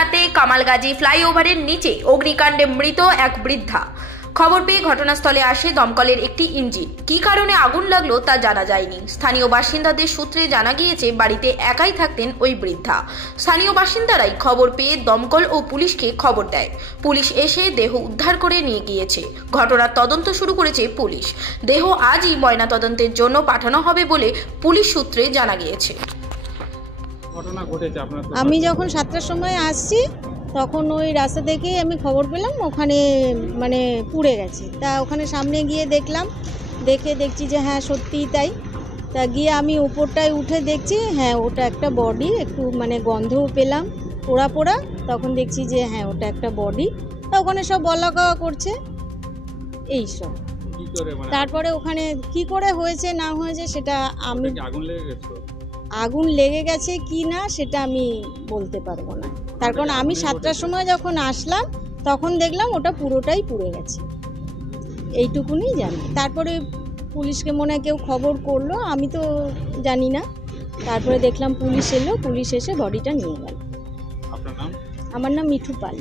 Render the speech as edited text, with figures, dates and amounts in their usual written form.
রাতে কামালগাজী ফ্লাইওভারের নিচে অগ্নিকাণ্ডে মৃত এক বৃদ্ধা। খবর পেয়ে ঘটনাস্থলে আসে দমকলের একটি ইঞ্জিন। কী কারণে আগুন লাগলো তা জানা যায়নি। স্থানীয় বাসিন্দাদের সূত্রে জানা গিয়েছে বাড়িতে একাই থাকতেন ওই বৃদ্ধা। স্থানীয় বাসিন্দারাই খবর পেয়ে দমকল ও পুলিশকে খবর দেয়। পুলিশ এসে দেহ উদ্ধার করে নিয়ে গিয়েছে। ঘটনার তদন্ত শুরু করেছে পুলিশ। দেহ আজই ময়নাতদন্তের জন্য পাঠানো হবে বলে পুলিশ সূত্রে জানা গিয়েছে। আমি যখন 7টার সময় আসছি তখন ওই রাস্তা থেকেই আমি খবর পেলাম ওখানে মানে পুড়ে গেছে। তা ওখানে সামনে গিয়ে দেখলাম, দেখছি যে হ্যাঁ সত্যিই তাই। তা গিয়ে আমি উপরটায় উঠে দেখছি হ্যাঁ ওটা একটা বডি, একটু মানে গন্ধও পেলাম পোড়া পোড়া। তখন দেখছি যে হ্যাঁ ওটা একটা বডি। তা ওখানে সব বলা কওয়া করছে এই সব। তারপরে ওখানে কি করে হয়েছে না হয়েছে সেটা আমি আগুন লেগে গেছে কি না সেটা আমি বলতে পারবো না। তার কারণ আমি 7টার সময় যখন আসলাম তখন দেখলাম ওটা পুরোটাই পুড়ে গেছে, এইটুকুনি জানি। তারপরে পুলিশকে মনে হয় কেউ খবর করলো, আমি তো জানি না। তারপরে দেখলাম পুলিশ এলো, পুলিশ এসে বডিটা নিয়ে গেল। আপনার নাম? আমার নাম মিঠু পাল।